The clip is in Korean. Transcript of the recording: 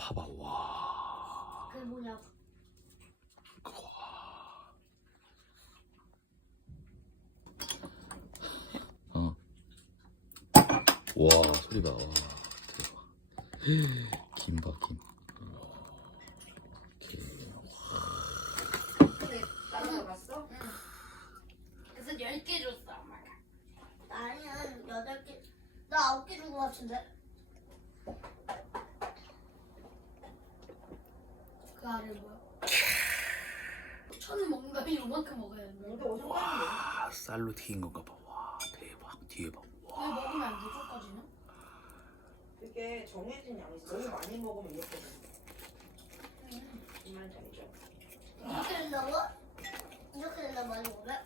봐봐 와. 그 뭐냐? 와. 어. 와 소리 봐. 와 대박. 김밥 김. 네, 나눠봤어? 응. 그래서 10개 줬어, 엄마가. 나는 8개, 나 9개 준 거 같은데. 알을 뭐야? 천은 먹는다면 요만큼 먹어야 되는데 근데 어디서 빠는데? 아 쌀로 튀긴 건가 봐. 와 대박 뒤에 봐. 왜 먹으면 안 돼? 저까지는? 그게 정해진 양이 있어. 너무 많이 먹으면 이렇게 돼. 이 말인지 알죠? 이렇게 된다고? 이렇게 된단 말이 뭐래?